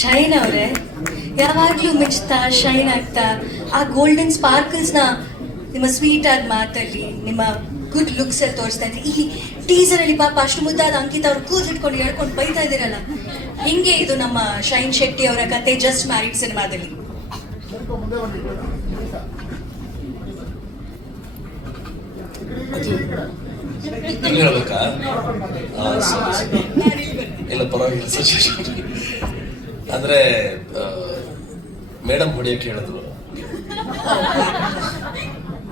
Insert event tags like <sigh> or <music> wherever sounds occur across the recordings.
Shine ಅವರೇ, ಯಾವಾಗ್ಲೂ ಮಿಚ್ತಾ shine ಆಗ್ತಾ, ಆ ಗೋಲ್ಡನ್ ಸ್ಪಾರ್ಕಲ್ಸ್ನ ನಿಮ್ಮ ಸ್ವೀಟ್ ಆದ ಮಾತಲ್ಲಿ ನಿಮ್ಮ ಗುಡ್ ಲುಕ್ಸ್ ಅಲ್ಲಿ ತೋರಿಸ್ತಾ ಇದ್ರಿ. ಇಲ್ಲಿ ಟೀಸರ್ ಅಲ್ಲಿ ಪಾಪ ಅಷ್ಟು ಮುದ್ದಾದ ಅಂಕಿತ ಅವ್ರು ಕೂದಲಿಟ್ಕೊಂಡು ಹೇಳ್ಕೊಂಡು ಬೈತಾ ಇದ್ದೀರಲ್ಲ, ಹಿಂಗೆ ಇದು ನಮ್ಮ ಶೈನ್ ಶೆಟ್ಟಿ ಅವರ ಕತೆ ಜಸ್ಟ್ ಮ್ಯಾರಿಡ್ ಸಿನಿಮಾದಲ್ಲಿ. ಇಲ್ಲಿ, ಪರವಾಗಿಲ್ಲ ಅಂದ್ರೆ ಮೇಡಮ್ ಹೊಡಿಯಕ್ಕೆ ಹೇಳಿದ್ರು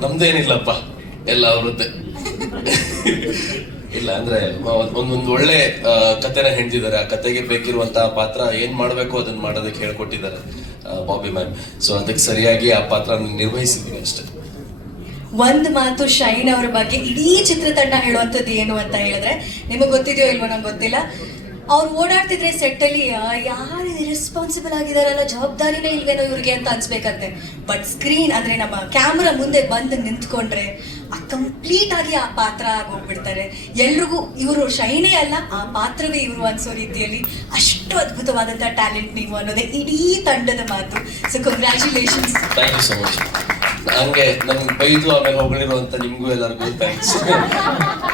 ನಮ್ದೇನಿಲ್ಲಪ್ಪ, ಎಲ್ಲ ಅವ್ರದ್ದೇ. ಇಲ್ಲ, ಅಂದ್ರೆ ಒಂದೊಂದು ಒಳ್ಳೆ ಕತೆನ ಹೆಣ್ದಿದ್ದಾರೆ. ಆ ಕತೆಗೆ ಬೇಕಿರುವಂತಹ ಪಾತ್ರ ಏನ್ ಮಾಡ್ಬೇಕು ಅದನ್ನ ಮಾಡೋದಕ್ಕೆ ಹೇಳ್ಕೊಟ್ಟಿದ್ದಾರೆ ಬಾಬಿ ಮ್ಯಾಮ್. ಸೊ ಅದಕ್ಕೆ ಸರಿಯಾಗಿ ಆ ಪಾತ್ರ ನಿರ್ವಹಿಸಿದ್ದೀನಿ ಅಷ್ಟೇ. ಒಂದ್ ಮಾತು ಶೈನ್ ಅವರ ಬಗ್ಗೆ ಇಡೀ ಚಿತ್ರತಂಡ ಹೇಳುವಂಥದ್ದು ಏನು ಅಂತ ಹೇಳಿದ್ರೆ, ನಿಮಗೆ ಗೊತ್ತಿದೆಯೋ ಇಲ್ವೋ ನಂಗೆ ಗೊತ್ತಿಲ್ಲ. ಅವ್ರು ಓಡಾಡ್ತಿದ್ರೆ ಸೆಟ್ ಅಲ್ಲಿ ಯಾರು ರೆಸ್ಪಾನ್ಸಿಬಲ್ ಆಗಿದಾರಲ್ಲ ಜವಾಬ್ದಾರಿನೇ ಇಲ್ವೇನೋ ಇವ್ರಿಗೆ ಅಂತ ಅನ್ಸ್ಬೇಕಂತೆ. ಬಟ್ ಸ್ಕ್ರೀನ್ ಅಂದ್ರೆ ನಮ್ಮ ಕ್ಯಾಮ್ರಾ ಮುಂದೆ ಬಂದು ನಿಂತ್ಕೊಂಡ್ರೆ ಆ ಕಂಪ್ಲೀಟ್ ಆಗಿ ಆ ಪಾತ್ರ ಆಗೋಗ್ಬಿಡ್ತಾರೆ. ಎಲ್ರಿಗೂ ಇವರು ಶೈನೇ ಅಲ್ಲ ಆ ಪಾತ್ರವೇ ಇವರು ಅನ್ಸೋ ರೀತಿಯಲ್ಲಿ ಅಷ್ಟು ಅದ್ಭುತವಾದಂಥ ಟ್ಯಾಲೆಂಟ್ ನೀವು ಅನ್ನೋದೇ ಇಡೀ ತಂಡದ ಮಾತು. So congratulations thank you so much ಹಂಗೆ ಬೈದು ಆಮೇಲೆ ಹೊಗಳಿರುವಂತ ನಿಮ್ಗೂ ಎಲ್ಲರಿಗೂ ಥ್ಯಾಂಕ್ಸ್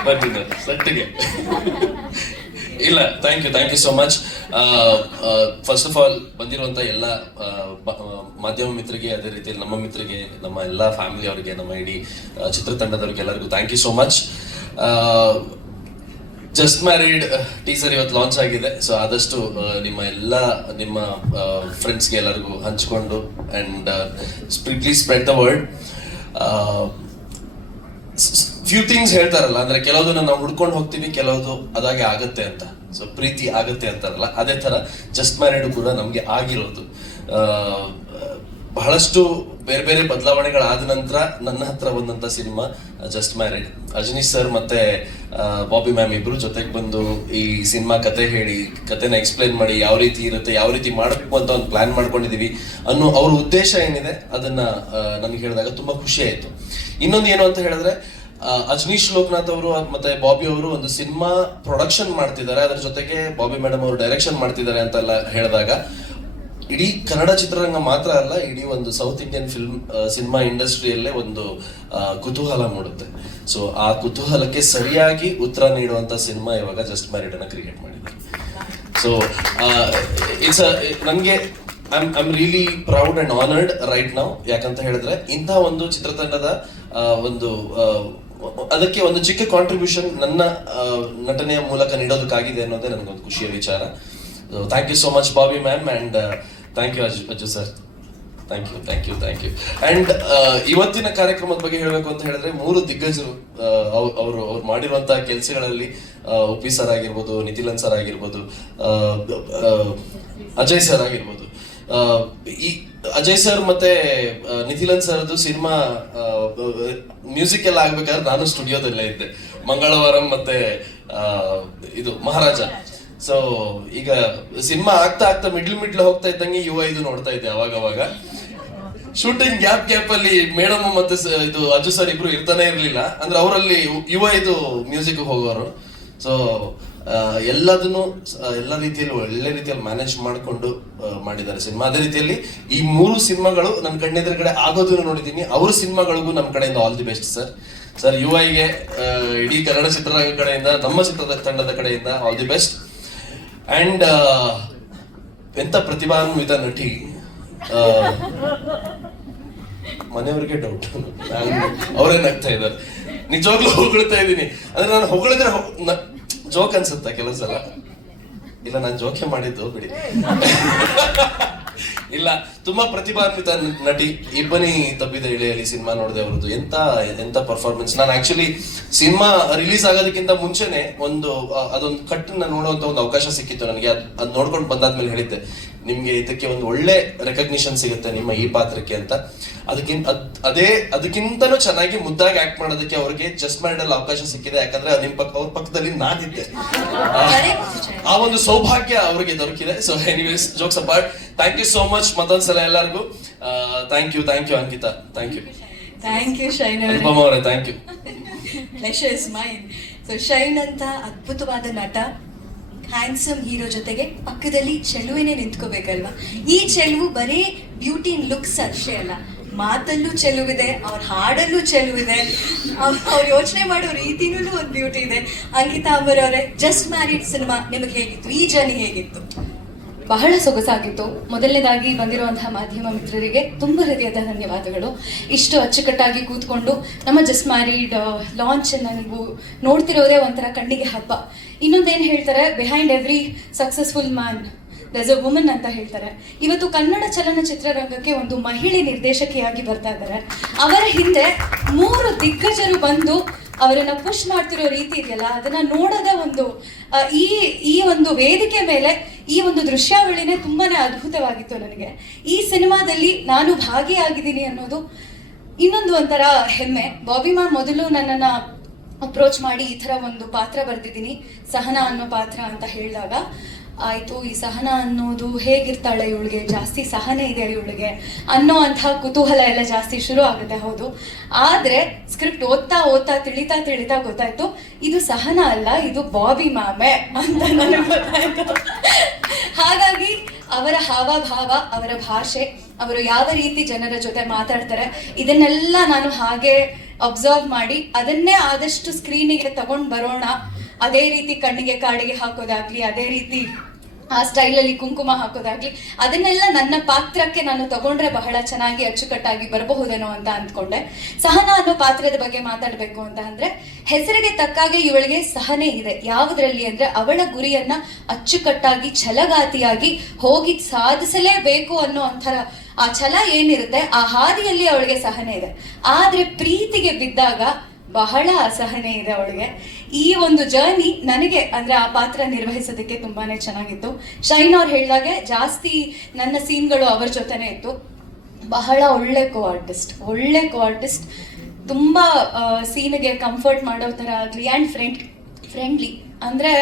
ಬರ್ತೀನಿ ಸಟ್ಟಿಗೆ. ಇಲ್ಲ thank you thank you so much first of all ಬಂದಿರುವಂತ ಎಲ್ಲ ಆ, ಮಾಧ್ಯಮ ಮಿತ್ರರಿಗೆ ಅದೇ ರೀತಿಯಲ್ಲಿ ನಮ್ಮ ಮಿತ್ರರಿಗೆ ನಮ್ಮ ಎಲ್ಲ ಫ್ಯಾಮಿಲಿ ಅವರಿಗೆ ನಮ್ಮ ಇಡೀ ಆ, ಚಿತ್ರತಂಡದವ್ರಿಗೆ ಎಲ್ಲರಿಗೂ thank you so much just married teaser ಇವತ್ತು ಲಾಂಚ್ ಆಗಿದೆ. ಸೊ ಆದಷ್ಟು ನಿಮ್ಮ ಎಲ್ಲ ನಿಮ್ಮ ಫ್ರೆಂಡ್ಸ್ಗೆ ಎಲ್ಲರಿಗೂ ಹಂಚ್ಕೊಂಡು and please spread the word few things ಹೇಳ್ತಾರಲ್ಲ, ಅಂದ್ರೆ ಕೆಲವುದನ್ನ ನಾವು ಹುಡ್ಕೊಂಡು ಹೋಗ್ತೀವಿ, ಕೆಲವುದು ಅದಾಗೆ ಆಗತ್ತೆ ಅಂತ. ಸೊ ಪ್ರೀತಿ ಆಗತ್ತೆ ಅಂತಾರಲ್ಲ, ಅದೇ ತರ ಜಸ್ಟ್ ಮ್ಯಾರಿಡ್ ಕೂಡ ನಮ್ಗೆ ಆಗಿರೋದು. ಬಹಳಷ್ಟು ಬೇರೆ ಬೇರೆ ಬದಲಾವಣೆಗಳಾದ ನಂತರ ನನ್ನ ಹತ್ರ ಬಂದಂತ cinema just married Ajaneesh sir ಮತ್ತೆ ಬಾಬಿ ಮ್ಯಾಮ್ ಇಬ್ರು ಜೊತೆಗೆ ಬಂದು ಈ ಸಿನಿಮಾ ಕತೆ ಹೇಳಿ, ಕತೆನ ಎಕ್ಸ್ಪ್ಲೈನ್ ಮಾಡಿ ಯಾವ ರೀತಿ ಇರುತ್ತೆ, ಯಾವ ರೀತಿ ಮಾಡಬೇಕು ಅಂತ ಒಂದು ಪ್ಲಾನ್ ಮಾಡ್ಕೊಂಡಿದೀವಿ ಅನ್ನೋ ಅವ್ರ ಉದ್ದೇಶ ಏನಿದೆ, ಅದನ್ನ ನನಗೆ ಹೇಳಿದಾಗ ತುಂಬಾ ಖುಷಿ ಆಯ್ತು. ಇನ್ನೊಂದು ಏನು ಅಂತ ಹೇಳಿದ್ರೆ ಅಜನೀಶ್ ಲೋಕನಾಥ್ ಅವರು, ಮತ್ತೆ ಬಾಬಿ ಅವರು ಒಂದು ಸಿನಿಮಾ ಪ್ರೊಡಕ್ಷನ್ ಮಾಡ್ತಿದ್ದಾರೆ. ಅದರ ಜೊತೆಗೆ ಬಾಬಿ ಮೇಡಮ್ ಅವರು ಡೈರೆಕ್ಷನ್ ಮಾಡ್ತಿದ್ದಾರೆ ಅಂತೆಲ್ಲ ಹೇಳಿದಾಗ, ಇಡೀ ಕನ್ನಡ ಚಿತ್ರರಂಗ ಮಾತ್ರ ಅಲ್ಲ, ಇಡೀ ಒಂದು ಸೌತ್ ಇಂಡಿಯನ್ ಫಿಲ್ಮ್ ಸಿನಿಮಾ ಇಂಡಸ್ಟ್ರಿಯಲ್ಲೇ ಒಂದು ಕುತೂಹಲ ಮೂಡುತ್ತೆ. ಸೊ ಆ ಕುತೂಹಲಕ್ಕೆ ಸರಿಯಾಗಿ ಉತ್ತರ ನೀಡುವಂತ ಸಿನಿಮಾ ಇವಾಗ ಜಸ್ಟ್ ಮ್ಯಾರಿಡ್ ಅನ್ನ ಕ್ರಿಯೇಟ್ ಮಾಡಿದ್ದಾರೆ ಸೊ ಇಟ್ಸ್ ನನಗೆ I'm I'm really proud and honoured right ನಾವು ಯಾಕಂತ ಹೇಳಿದ್ರೆ, ಇಂಥ ಒಂದು ಚಿತ್ರತಂಡದ ಒಂದು ಅದಕ್ಕೆ ಒಂದು ಚಿಕ್ಕ ಕಾಂಟ್ರಿಬ್ಯೂಷನ್ ನನ್ನ ನಟನೆಯ ಮೂಲಕ ನೀಡೋದಕ್ಕಾಗಿದೆ ಅನ್ನೋದೇ ನನಗೊಂದು ಖುಷಿಯ ವಿಚಾರ. Thank you so much Bobby ma'am and thank you Azhar Ajju sir thank you thank you thank you and ಇವತ್ತಿನ ಕಾರ್ಯಕ್ರಮದ ಬಗ್ಗೆ ಹೇಳಬೇಕು ಅಂತ ಹೇಳಿದ್ರೆ, ಮೂರು ದಿಗ್ಗಜರು ಅವರು, ಅವ್ರು ಮಾಡಿರುವಂತಹ ಕೆಲಸಗಳಲ್ಲಿ ಉಪಿ ಸರ್ ಆಗಿರ್ಬೋದು, ನಿತಿಲನ್ ಸರ್ ಆಗಿರ್ಬೋದು ಅಜಯ್ ಸರ್ ಆಗಿರ್ಬೋದು. ಈ ಅಜಯ್ ಸರ್ ಮತ್ತೆ ನಿಖಿಲನ್ ಸರ್ದು ಸಿನಿಮಾ ಮ್ಯೂಸಿಕ್ ಎಲ್ಲ ಆಗ್ಬೇಕಾದ್ರೆ ನಾನು ಸ್ಟುಡಿಯೋದಲ್ಲೇ ಇದ್ದೆ. ಮಂಗಳವಾರಂ ಮತ್ತೆ ಇದು, ಮಹಾರಾಜ. ಸೊ ಈಗ ಸಿನಿಮಾ ಆಗ್ತಾ ಆಗ್ತಾ ಮಿಡ್ಲ್ ಮಿಡ್ಲ್ ಹೋಗ್ತಾ ಇದ್ದಂಗೆ ಯುವ ಇದು ನೋಡ್ತಾ ಇದ್ದೆ ಅವಾಗ ಅವಾಗ ಶೂಟಿಂಗ್ ಗ್ಯಾಪ್ ಗ್ಯಾಪ್ ಅಲ್ಲಿ ಮೇಡಮ್ ಮತ್ತೆ ಇದು ಅಜ್ಜು ಸರ್ ಇಬ್ರು ಇರ್ತಾನೆ ಇರ್ಲಿಲ್ಲ. ಅಂದ್ರೆ ಅವರಲ್ಲಿ ಯುವ ಇದು ಮ್ಯೂಸಿಕ್ ಹೋಗೋರು. ಸೊ ಎಲ್ಲದನ್ನು ಎಲ್ಲ ರೀತಿಯಲ್ಲಿ, ಒಳ್ಳೆ ರೀತಿಯಲ್ಲಿ ಮ್ಯಾನೇಜ್ ಮಾಡಿಕೊಂಡು ಮಾಡಿದ್ದಾರೆ ಸಿನಿಮಾ. ಅದೇ ರೀತಿಯಲ್ಲಿ ಈ ಮೂರು ಸಿನಿಮಾಗಳು ನನ್ನ ಕಣ್ಣೆದುರುಗಡೆ ಆಗೋದನ್ನು ನೋಡಿದ್ದೀನಿ. ಅವ್ರ ಸಿನಿಮಾಗಳಿಗೂ ನಮ್ಮ ಕಡೆಯಿಂದ all the best sir sir you ಐಗೆ ಇಡೀ ಕನ್ನಡ ಚಿತ್ರರಂಗ ಕಡೆಯಿಂದ, ನಮ್ಮ ಚಿತ್ರದ ತಂಡದ ಕಡೆಯಿಂದ ಆಲ್ ದಿ ಬೆಸ್ಟ್ ಅಂಡ್ ಎಂತ ಪ್ರತಿಭಾನ್ವಿತ ನಟಿ? ಮನೆಯವರಿಗೆ ಡೌಟ್ ಅವರೇ ನಗ್ತಾ ಇದ್ದಾರೆ. ನಿಜವಾಗ್ಲೂ ಹೊಗಳ್ತಾ ಇದ್ದೀನಿ. ಅಂದ್ರೆ ನಾನು ಹೊಗಳಿದ್ರೆ ಜೋಕ್ ಅನ್ಸುತ್ತ ಕೆಲವು ಸಲ? ಇಲ್ಲ, ನಾನು ಜೋಕೆ ಮಾಡಿದ್ದು, ಬಿಡಿ. ಇಲ್ಲ, ತುಂಬಾ ಪ್ರತಿಭಾನ್ವಿತ ನಟಿ ಇಬ್ಬನಿ ತಬ್ಬಿದ ಇಳೆಯಲ್ಲಿ ಸಿನಿಮಾ ನೋಡಿದೆ ಅವರದ್ದು. ಎಂತ ಎಂತ ಪರ್ಫಾರ್ಮೆನ್ಸ್ ನಾನು ಆಕ್ಚುಲಿ ಸಿನಿಮಾ ರಿಲೀಸ್ ಆಗೋದಕ್ಕಿಂತ ಮುಂಚೆನೆ ಒಂದು ಅದೊಂದು ಕಟ್ಟನ್ನ ನೋಡುವಂತ ಒಂದು ಅವಕಾಶ ಸಿಕ್ಕಿತ್ತು ನನಗೆ. ಅದ್ ಅದ್ ನೋಡ್ಕೊಂಡು ಬಂದಾದ್ಮೇಲೆ ಹೇಳಿದ್ದೆ. ನಿಮ್ಗೆ ಇದಕ್ಕೆ ಒಂದು ಒಳ್ಳೆ ರೆಕಗ್ನಿಷನ್ ಸಿಗುತ್ತೆ ನಿಮ್ಮ ಈ ಪಾತ್ರಕ್ಕೆ ಅಂತ. ಅದಕ್ಕಿಂತ ಅದ್- ಅದೇ ಅದಕ್ಕಿಂತನೂ ಚೆನ್ನಾಗಿ ಮುದ್ದಾಗಿ ಆಕ್ಟ್ ಮಾಡೋದಕ್ಕೆ ಅವ್ರಿಗೆ ಜಸ್ಟ್ ಮ್ಯಾರಿಡಲ್ಲಿ ಅವಕಾಶ ಸಿಕ್ಕಿದೆ. ಯಾಕಂದ್ರೆ ನಿಮ್ ಪಕ್ಕ ಅವ್ರ ಪಕ್ಕದಲ್ಲಿ ನಾನಿದ್ದೆ ಆ, ಆ ಒಂದು ಸೌಭಾಗ್ಯ ಅವರಿಗೆ ದೊರಕಿದೆ. So anyways jokes apart thank you so much ಮತ್ತೊಂದ್ಸಲ ಎಲ್ಲರಿಗೂ. Thank you thank you Ankita. Thank you thank you Shine ಅವರೇ. Thank you is mine so Shine ಅಂತ ಅದ್ಭುತವಾದ ನಟ ಹ್ಯಾಂಡ್ಸಮ್ ಹೀರೋ ಜೊತೆಗೆ ಪಕ್ಕದಲ್ಲಿ ಚೆಲುವೆನೇ ನಿಂತ್ಕೋಬೇಕಲ್ವಾ? ಈ ಚೆಲುವು ಬರೀ ಬ್ಯೂಟಿ ಲುಕ್ಸ್ ಅಷ್ಟೇ ಅಲ್ಲ. ಮಾತಲ್ಲೂ ಚೆಲುವಿದೆ, ಅವ್ರ ಹಾಡಲ್ಲೂ ಚೆಲುವಿದೆ. ಅವ್ರು ಯೋಚನೆ ಮಾಡೋ ರೀತಿನೂ ಒಂದು ಬ್ಯೂಟಿ ಇದೆ. ಅಂಕಿತಾ ಅಂಬರ್ ಅವರೇ ಜಸ್ಟ್ ಮ್ಯಾರಿಡ್ ಸಿನಿಮಾ ನಿಮಗೆ ಹೇಗಿತ್ತು? ಈ ಜರ್ನಿ ಹೇಗಿತ್ತು? ಬಹಳ ಸೊಗಸಾಗಿತ್ತು. ಮೊದಲನೇದಾಗಿ ಬಂದಿರುವಂತಹ ಮಾಧ್ಯಮ ಮಿತ್ರರಿಗೆ ತುಂಬ ಹೃದಯದ ಧನ್ಯವಾದಗಳು. ಇಷ್ಟು ಅಚ್ಚುಕಟ್ಟಾಗಿ ಕೂತ್ಕೊಂಡು ನಮ್ಮ ಜಸ್ಟ್ ಮ್ಯಾರಿಡ್ ಲಾಂಚ್ ಅನ್ನ ನೀವು ನೋಡ್ತಿರೋದೇ ಒಂಥರ ಕಣ್ಣಿಗೆ ಹಬ್ಬ. ಇನ್ನೊಂದೇನು ಹೇಳ್ತಾರೆ? Behind every successful man there's a woman ಅಂತ ಹೇಳ್ತಾರೆ. ಇವತ್ತು ಕನ್ನಡ ಚಲನಚಿತ್ರರಂಗಕ್ಕೆ ಒಂದು ಮಹಿಳೆ ನಿರ್ದೇಶಕಿಯಾಗಿ ಬರ್ತಾ ಇದ್ದಾರೆ. ಅವರ ಹಿಂದೆ ಮೂರು ದಿಗ್ಗಜರು ಬಂದು ಅವರನ್ನ ಪುಷ್ ಮಾಡ್ತಿರೋ ರೀತಿ ಇದೆಯಲ್ಲ, ಅದನ್ನ ನೋಡದ ಒಂದು ಈ ಈ ಒಂದು ವೇದಿಕೆ ಮೇಲೆ ಈ ಒಂದು ದೃಶ್ಯಾವಳಿನೇ ತುಂಬಾನೇ ಅದ್ಭುತವಾಗಿತ್ತು ನನಗೆ. ಈ ಸಿನಿಮಾದಲ್ಲಿ ನಾನು ಭಾಗಿಯಾಗಿದ್ದೀನಿ ಅನ್ನೋದು ಇನ್ನೊಂದು ಒಂಥರ ಹೆಮ್ಮೆ. ಬಾಬಿ ಮಾ ಮೊದಲು ನನ್ನನ್ನ ಅಪ್ರೋಚ್ ಮಾಡಿ ಈ ಥರ ಒಂದು ಪಾತ್ರ ಬರ್ತಿದ್ದೀನಿ ಸಹನ ಅನ್ನೋ ಪಾತ್ರ ಅಂತ ಹೇಳಿದಾಗ ಆಯ್ತು, ಈ ಸಹನ ಅನ್ನೋದು ಹೇಗಿರ್ತಾಳೆ ಇವಳಿಗೆ? ಜಾಸ್ತಿ ಸಹನೆ ಇದೆ ಇವಳಿಗೆ. ಅನ್ನೋ ಅಂಥ ಕುತೂಹಲ ಎಲ್ಲ ಜಾಸ್ತಿ ಶುರು ಆಗುತ್ತೆ, ಹೌದು. ಆದ್ರೆ ಸ್ಕ್ರಿಪ್ಟ್ ಓದ್ತಾ ಓದ್ತಾ, ತಿಳಿತಾ ತಿಳಿತಾ ಗೊತ್ತಾಯ್ತು, ಇದು ಸಹನ ಅಲ್ಲ, ಇದು ಬಾಬಿ ಮಾಮೆ ಅಂತ ನನಗೆ ಗೊತ್ತಾಯ್ತು. ಹಾಗಾಗಿ, ಅವರ ಹಾವಭಾವ, ಅವರ ಭಾಷೆ, ಅವರು ಯಾವ ರೀತಿ ಜನರ ಜೊತೆ ಮಾತಾಡ್ತಾರೆ, ಇದನ್ನೆಲ್ಲ ನಾನು ಹಾಗೆ ಅಬ್ಸರ್ವ್ ಮಾಡಿ, ಅದನ್ನೇ ಆದಷ್ಟು ಸ್ಕ್ರೀನಿಗೆ ತಗೊಂಡ್ ಬರೋಣ. ಅದೇ ರೀತಿ ಕಣ್ಣಿಗೆ ಕಾಡಿಗೆ ಹಾಕೋದಾಗ್ಲಿ, ಅದೇ ರೀತಿ ಆ ಸ್ಟೈಲಲ್ಲಿ ಕುಂಕುಮ ಹಾಕೋದಾಗ್ಲಿ, ಅದನ್ನೆಲ್ಲ ನನ್ನ ಪಾತ್ರಕ್ಕೆ ನಾನು ತಗೊಂಡ್ರೆ ಬಹಳ ಚೆನ್ನಾಗಿ ಅಚ್ಚುಕಟ್ಟಾಗಿ ಬರಬಹುದೇನೋ ಅಂತ ಅಂದ್ಕೊಂಡೆ. ಸಹನ ಅನ್ನೋ ಪಾತ್ರದ ಬಗ್ಗೆ ಮಾತಾಡ್ಬೇಕು ಅಂತ ಅಂದ್ರೆ, ಹೆಸರಿಗೆ ತಕ್ಕಾಗೆ ಇವಳಿಗೆ ಸಹನೆ ಇದೆ. ಯಾವುದ್ರಲ್ಲಿ ಅಂದ್ರೆ, ಅವಳ ಗುರಿಯನ್ನ ಅಚ್ಚುಕಟ್ಟಾಗಿ, ಛಲಗಾತಿಯಾಗಿ ಹೋಗಿ ಸಾಧಿಸಲೇಬೇಕು ಅನ್ನೋ ಒಂಥರ ಆ ಛಲ ಏನಿರುತ್ತೆ, ಆ ಹಾದಿಯಲ್ಲಿ ಅವಳಿಗೆ ಸಹನೆ ಇದೆ. ಆದ್ರೆ ಪ್ರೀತಿಗೆ ಬಿದ್ದಾಗ ಬಹಳ ಅಸಹನೆ ಇದೆ ಅವಳಿಗೆ. ಈ ಒಂದು ಜರ್ನಿ ನನಗೆ ಅಂದ್ರೆ ಆ ಪಾತ್ರ ನಿರ್ವಹಿಸೋದಕ್ಕೆ ತುಂಬಾನೇ ಚೆನ್ನಾಗಿತ್ತು. ಶೈನ್ ಅವ್ರು ಹೇಳಿದಾಗೆ ಜಾಸ್ತಿ ನನ್ನ ಸೀನ್ಗಳು ಅವರ ಜೊತೆನೇ ಇತ್ತು. ಬಹಳ ಒಳ್ಳೆ ಕೋ ಆರ್ಟಿಸ್ಟ್ ಒಳ್ಳೆ ಕೋ ಆರ್ಟಿಸ್ಟ್ ತುಂಬಾ ಸೀನ್ಗೆ ಕಂಫರ್ಟ್ ಮಾಡೋ ಥರ ಆಗಲಿ ಆ್ಯಂಡ್ ಫ್ರೆಂಡ್ ಫ್ರೆಂಡ್ಲಿ ಅಂದರೆ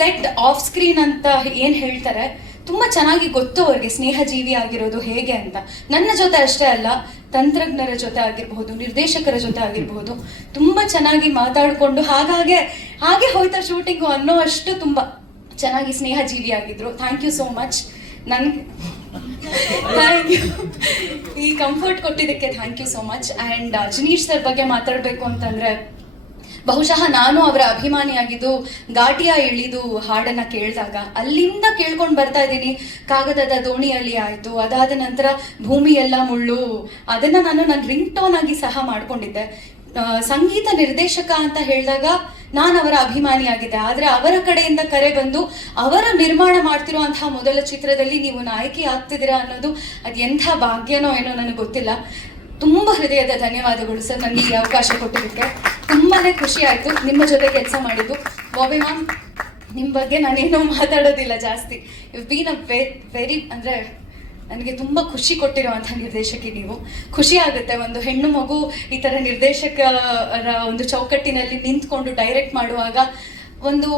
ಸೆಟ್ ಆಫ್ ಸ್ಕ್ರೀನ್ ಅಂತ ಏನು ಹೇಳ್ತಾರೆ ತುಂಬ ಚೆನ್ನಾಗಿ ಗೊತ್ತು ಅವ್ರಿಗೆ ಸ್ನೇಹಜೀವಿ ಆಗಿರೋದು ಹೇಗೆ ಅಂತ. ನನ್ನ ಜೊತೆ ಅಷ್ಟೇ ಅಲ್ಲ, ತಂತ್ರಜ್ಞರ ಜೊತೆ ಆಗಿರಬಹುದು, ನಿರ್ದೇಶಕರ ಜೊತೆ ಆಗಿರಬಹುದು, ತುಂಬ ಚೆನ್ನಾಗಿ ಮಾತಾಡಿಕೊಂಡು ಹಾಗಾಗೆ, ಹಾಗೆ ಹೋಯ್ತಾ ಶೂಟಿಂಗು ಅನ್ನೋ ಅಷ್ಟು ತುಂಬ ಚೆನ್ನಾಗಿ ಸ್ನೇಹಜೀವಿ ಆಗಿದ್ರು. ಥ್ಯಾಂಕ್ ಯು ಸೋ ಮಚ್ ನನ್ಗೆ ಥ್ಯಾಂಕ್ ಯು ಈ ಕಂಫರ್ಟ್ ಕೊಟ್ಟಿದ್ದಕ್ಕೆ thank you so much and Jineesh sir ಬಗ್ಗೆ ಮಾತಾಡಬೇಕು ಅಂತಂದ್ರೆ ಬಹುಶಃ ನಾನು ಅವರ ಅಭಿಮಾನಿಯಾಗಿದ್ದು, ಘಾಟಿಯ ಇಳಿದು ಹಾಡನ್ನ ಕೇಳಿದಾಗ ಅಲ್ಲಿಂದ ಕೇಳ್ಕೊಂಡು ಬರ್ತಾ ಇದ್ದೀನಿ. ಕಾಗದದ ದೋಣಿಯಲ್ಲಿ ಆಯಿತು. ಅದಾದ ನಂತರ ಭೂಮಿ ಎಲ್ಲ ಮುಳ್ಳು. ಅದನ್ನ ನಾನು ನನ್ನ ರಿಂಗ್ ಟೋನ್ ಆಗಿ ಸಹ ಮಾಡ್ಕೊಂಡಿದ್ದೆ. ಸಂಗೀತ ನಿರ್ದೇಶಕ ಅಂತ ಹೇಳಿದಾಗ ನಾನು ಅವರ ಅಭಿಮಾನಿಯಾಗಿದ್ದೆ. ಆದ್ರೆ ಅವರ ಕಡೆಯಿಂದ ಕರೆ ಬಂದು ಅವರ ನಿರ್ಮಾಣ ಮಾಡ್ತಿರುವಂತಹ ಮೊದಲ ಚಿತ್ರದಲ್ಲಿ ನೀವು ನಾಯಕಿ ಆಗ್ತಿದ್ದೀರಾ ಅನ್ನೋದು ಅದು ಎಂಥ ಭಾಗ್ಯನೋ ಏನೋ ನನಗೆ ಗೊತ್ತಿಲ್ಲ. ತುಂಬ ಹೃದಯದ ಧನ್ಯವಾದಗಳು ಸರ್. ನನಗೆ ಈ ಅವಕಾಶ ಕೊಟ್ಟಿದ್ದಕ್ಕೆ. ತುಂಬಾನೇ ಖುಷಿ ಆಯ್ತು. ನಿಮ್ಮ ಜೊತೆ ಕೆಲಸ ಮಾಡಿದ್ದು. ಬಾಬಿ ಮ್ಯಾಮ್ ನಿಮ್ಮ ಬಗ್ಗೆ ನಾನೇನೂ ಮಾತಾಡೋದಿಲ್ಲ ಜಾಸ್ತಿ. ಯು ಬೀನ್ ಅ ವೆರಿ ಅಂದರೆ ನನಗೆ ತುಂಬ ಖುಷಿ ಕೊಟ್ಟಿರುವಂಥ ನಿರ್ದೇಶಕಿ ನೀವು. ಖುಷಿ ಆಗುತ್ತೆ ಒಂದು ಹೆಣ್ಣು ಮಗು ಈ ಥರ ನಿರ್ದೇಶಕರ ಒಂದು ಚೌಕಟ್ಟಿನಲ್ಲಿ ನಿಂತ್ಕೊಂಡು ಡೈರೆಕ್ಟ್ ಮಾಡುವಾಗ. ಒಂದು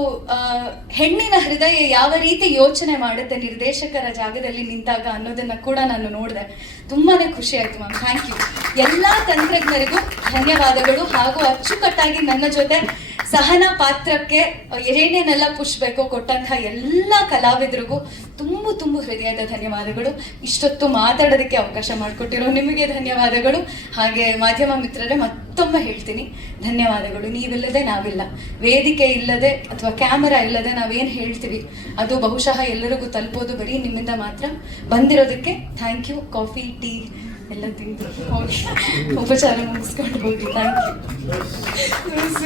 ಹೆಣ್ಣಿನ ಹೃದಯ ಯಾವ ರೀತಿ ಯೋಚನೆ ಮಾಡುತ್ತೆ ನಿರ್ದೇಶಕರ ಜಾಗದಲ್ಲಿ ನಿಂತಾಗ ಅನ್ನೋದನ್ನ ಕೂಡ ನಾನು ನೋಡಿದೆ. ತುಂಬಾನೇ ಖುಷಿ ಆಯ್ತು ಮ್ಯಾಮ್ ಥ್ಯಾಂಕ್ ಯು ಎಲ್ಲಾ ತಂತ್ರಜ್ಞರಿಗೂ ಧನ್ಯವಾದಗಳು ಹಾಗೂ ಅಚ್ಚುಕಟ್ಟಾಗಿ ನನ್ನ ಜೊತೆ ಸಹನ ಪಾತ್ರಕ್ಕೆ ಏನೇನೆಲ್ಲ ಪುಷ್ ಬೇಕೋ ಕೊಟ್ಟಂತಹ ಎಲ್ಲ ಕಲಾವಿದರಿಗೂ ತುಂಬು ತುಂಬು ಹೃದಯದ ಧನ್ಯವಾದಗಳು. ಇಷ್ಟೊತ್ತು ಮಾತಾಡೋದಕ್ಕೆ ಅವಕಾಶ ಮಾಡಿಕೊಟ್ಟಿರೋ ನಿಮಗೆ ಧನ್ಯವಾದಗಳು. ಹಾಗೆ ಮಾಧ್ಯಮ ಮಿತ್ರರೇ ಮತ್ತೊಮ್ಮೆ ಹೇಳ್ತೀನಿ. ಧನ್ಯವಾದಗಳು. ನೀವಿಲ್ಲದೆ ನಾವಿಲ್ಲ. ವೇದಿಕೆ ಇಲ್ಲದೆ ಅಥವಾ ಕ್ಯಾಮರಾ ಇಲ್ಲದೆ ನಾವೇನು ಹೇಳ್ತೀವಿ? ಅದು ಬಹುಶಃ ಎಲ್ಲರಿಗೂ ತಲುಪೋದು ಬರೀ ನಿಮ್ಮಿಂದ ಮಾತ್ರ. ಬಂದಿರೋದಕ್ಕೆ ಥ್ಯಾಂಕ್ ಯು ಕಾಫಿ ಟೀ ಎಲ್ಲ ತಿಂದು ಹೋಗಿ ಉಪಚಾರ ಮುಗಿಸ್ಕೊಂಡು ಹೋಗಿ thank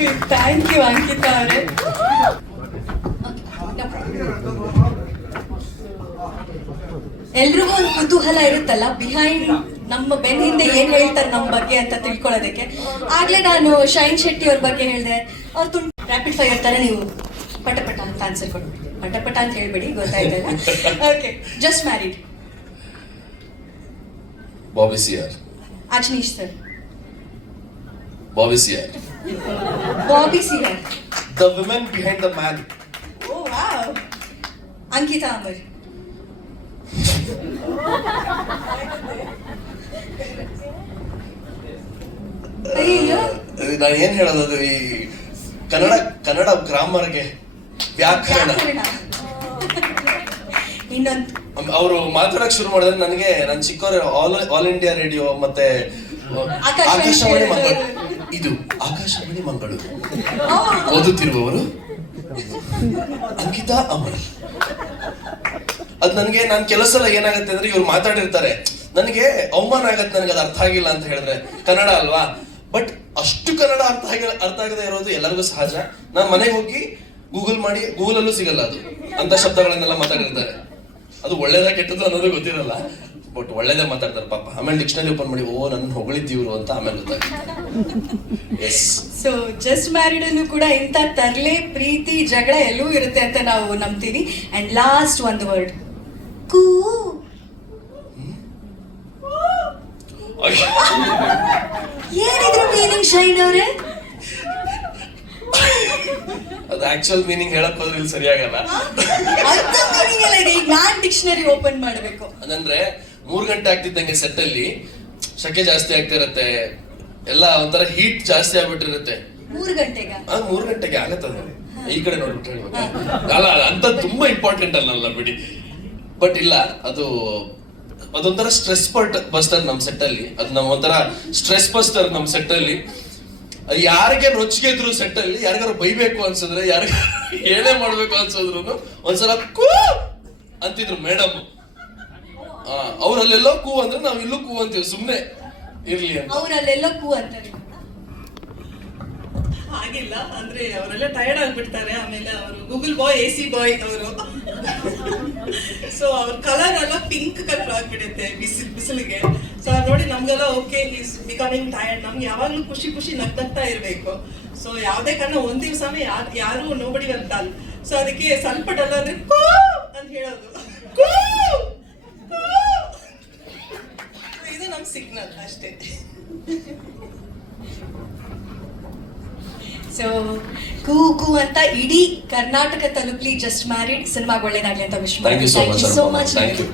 you thank you Ankita ಅವರೇ. ಎಲ್ರಿಗೂ ಒಂದು ಕುತೂಹಲ ಇರುತ್ತಲ್ಲ? ಬಿಹೈಂಡ್ ನಮ್ಮ ಬೆನ್ ಹಿಂದೆ ಏನ್ ಹೇಳ್ತಾರೆ ನಮ್ಮ ಬಗ್ಗೆ ಅಂತ ತಿಳ್ಕೊಳ್ಳೋದಕ್ಕೆ. ಆಗ್ಲೇ ನಾನು ಶೈನ್ ಶೆಟ್ಟಿ ಅವ್ರ ಬಗ್ಗೆ ಹೇಳಿದೆ. ಅವ್ರು ತುಂಬ ರ್ಯಾಪಿಡ್ ಫೈರ್ ತರ ನೀವು ಪಟ ಪಟ ಅಂತ ಆನ್ಸರ್ ಕೊಡ್ಬಿಡಿ ಪಟ ಪಟ ಅಂತ ಹೇಳ್ಬೇಡಿ ಗೊತ್ತಾಯ್ತಲ್ಲ? Okay just married Bobby C R Ajneesh sir Bobby C R Bobby C R the women behind the man oh wow Ankita Amar ನಾನು ಏನ್ ಹೇಳೋದು ಈ ಕನ್ನಡ ಕನ್ನಡ ಗ್ರಾಮರ್ಗೆ ವ್ಯಾಕರಣ. ವ್ಯಾಕರಣ. ಇನ್ನೊಂದು. ಅವರು ಮಾತಾಡಕ್ ಶುರು ಮಾಡಿದ್ರೆ ನನಗೆ ನಾನು ಚಿಕ್ಕವರು ಆಲ್ ಆಲ್ ಇಂಡಿಯಾ ರೇಡಿಯೋ ಮತ್ತೆ ಆಕಾಶವಾಣಿ ಮಂಗಳೂರು. ಇದು ಆಕಾಶವಾಣಿ ಮಂಗಳೂರು. ಓದುತ್ತಿರುವವರು ಅಂಕಿತಾ ಅಮರ್. ಅದ್ ನನಗೆ ನಾನು ಕೆಲವು ಸಲ ಏನಾಗುತ್ತೆ ಅಂದ್ರೆ ಇವ್ರು ಮಾತಾಡಿರ್ತಾರೆ. ನನಗೆ ಅವಮಾನ ಆಗತ್ತೆ ನನಗೆ ಅದು ಅರ್ಥ ಆಗಿಲ್ಲ ಅಂತ ಹೇಳಿದ್ರೆ. ಕನ್ನಡ ಅಲ್ವಾ? ಬಟ್ ಅಷ್ಟು ಕನ್ನಡ ಅರ್ಥ ಆಗಿ, ಅರ್ಥ ಆಗದೆ ಇರೋದು ಎಲ್ಲರಿಗೂ ಸಹಜ. ನಾನು ಮನೆಗೆ ಹೋಗಿ ಗೂಗಲ್ ಮಾಡಿ ಗೂಗಲ್ ಅಲ್ಲೂ ಸಿಗಲ್ಲ ಅದು. ಅಂತ ಶಬ್ದಗಳನ್ನೆಲ್ಲ ಮಾತಾಡಿರ್ತಾರೆ. ಅದು ಒಳ್ಳೇದ ಕೆಟ್ಟದ್ದು ಅನ್ನೋದು ಗೊತ್ತಿರಲ್ಲ. ಬಟ್ ಒಳ್ಳೇದೇ ಮಾತಾಡ್ತಾರೆ ಪಾಪ. ಆಮೇಲೆ ಡಿಕ್ಷನರಿ ಓಪನ್ ಮಾಡಿ, ಓ ನನ್ನ ಹೊಗಳಿದ್ದೀವ್ರು ಅಂತ ಆಮೇಲೆ ಗೊತ್ತಾಗುತ್ತೆ. ಸೊ ಜಸ್ಟ್ ಮ್ಯಾರಿಡ್ ಅನ್ನು ಕೂಡ ಇಂಥ ತರ್ಲೆ, ಪ್ರೀತಿ, ಜಗಳ ಎಲ್ಲೂ ಇರುತ್ತೆ ಅಂತ ನಾವು ನಂಬ್ತೀವಿ. ಅಂಡ್ ಲಾಸ್ಟ್ ಒಂದು ವರ್ಡ್ ಕೂ ಏನಿದ್ರು ಮೀನಿಂಗ್ ಶೈನ್ ಅವ್ರೆ? ಅದು ಆಕ್ಚುಯಲ್ ಮೀನಿಂಗ್ ಹೇಳಕ್ ಹೋದ್ರೆ ಇಲ್ಲಿ ಸರಿಯಾಗಲ್ಲ ಅರ್ಧ ಮೀನಿಂಗ್ ಎಲ್ಲ ಇದೆ. ಈಗ ನಾನ್ ಡಿಕ್ಷನರಿ ಓಪನ್ ಮಾಡಬೇಕು. ಅದಂದ್ರೆ ಮೂರ್ ಗಂಟೆ ಆಗ್ತಿದ್ದಂಗೆ ಸೆಟ್ ಅಲ್ಲಿ ಶಕೆ ಜಾಸ್ತಿ ಆಗ್ತಿರತ್ತೆ ಎಲ್ಲ ಒಂಥರ ಹೀಟ್ ಜಾಸ್ತಿ ಆಗ್ಬಿಟ್ಟಿರುತ್ತೆ. ಮೂರು ಗಂಟೆಗೆ? ಆ ಮೂರು ಗಂಟೆಗೆ ಆಗತ್ತದ ಈ ಕಡೆ ನೋಡ್ಬಿಟ್ಟು ಹೇಳ್ಬೇಕು ಅಲ್ಲ ಅಂತ ತುಂಬಾ ಇಂಪಾರ್ಟೆಂಟ್ ಅಲ್ಲ ಬಿಡಿ. ಬಟ್ ಇಲ್ಲ ಅದು ಅದೊಂಥರ ಸ್ಟ್ರೆಸ್ ಪರ್ಟ್ ಬಸ್ಟರ್ ನಮ್ ಸೆಟ್ ಅಲ್ಲಿ. ಅದು ನಮ್ ಒಂಥರ ಸ್ಟ್ರೆಸ್ ಬಸ್ತರ್ ನಮ್ಮ ಸೆಟ್ ಅಲ್ಲಿ ಯಾರಿಗೆ ರೊಚ್ಚಿಗೆ ಇದ್ರು ಸೆಟ್ ಅಲ್ಲಿ, ಯಾರಿಗಾರು ಬೈಬೇಕು ಅನ್ಸಿದ್ರೆ ಯಾರಿಗ <laughs> ಏನೇ ಮಾಡ್ಬೇಕು ಅನ್ಸಿದ್ರು ಒಂದ್ಸಲ ಕೂ ಅಂತಿದ್ರು ಮೇಡಮ್ ಅವ್ರಲ್ಲೆಲ್ಲೋ ಕೂ ಅಂದ್ರೆ ನಾವ್ ಇಲ್ಲೂ ಕೂ ಅಂತೀವಿ, ಸುಮ್ನೆ ಇರ್ಲಿ ಅವ್ರಲ್ಲೆಲ್ಲ ಕೂ ಅಂತಾರೆ. ಆಗಿಲ್ಲ ಅಂದ್ರೆ ಅವರೆಲ್ಲ ಟಯರ್ಡ್ ಆಗ್ಬಿಡ್ತಾರೆ. ಆಮೇಲೆ ಅವರು Google boy A C boy ಅವರು. ಸೊ ಅವ್ರ ಕಲರ್ ಎಲ್ಲ ಪಿಂಕ್ ಕಲರ್ ಆಗ್ಬಿಡುತ್ತೆ ಬಿಸಿಲು ಬಿಸಿಲಿಗೆ ಸೊ ನೋಡಿ ನಮ್ಗೆಲ್ಲ ಓಕೆ ಈಸ್ ಬಿಕಮಿಂಗ್ ಟಯರ್ಡ್ ನಮ್ಗೆ ಯಾವಾಗಲೂ ಖುಷಿ ಖುಷಿ ನಗ್ನಗ್ತಾ ಇರಬೇಕು ಸೊ ಯಾವುದೇ ಕಾರಣ ಒಂದ್ ದಿವಸನೇ ಯಾರು ಯಾರು ನೋಬಡಿ ಅಂತ ಸೊ ಅದಕ್ಕೆ ಸ್ವಲ್ಪ ಡಲ್ ಆದ್ರೆ ಕೂ ಅಂತ ಹೇಳೋದು! ಕೂ! ಇದು ನಮ್ ಸಿಗ್ನಲ್ ಅಷ್ಟೇ ಸೊ ಕೂ ಕೂ ಅಂತ ಇಡೀ ಕರ್ನಾಟಕ ತಲುಪ್ಲಿ ಜಸ್ಟ್ ಮ್ಯಾರಿಡ್ ಸಿನಿಮಾಗೆ ಒಳ್ಳೇದಾಗಲಿ ಅಂತ wish so much, so much. Thank you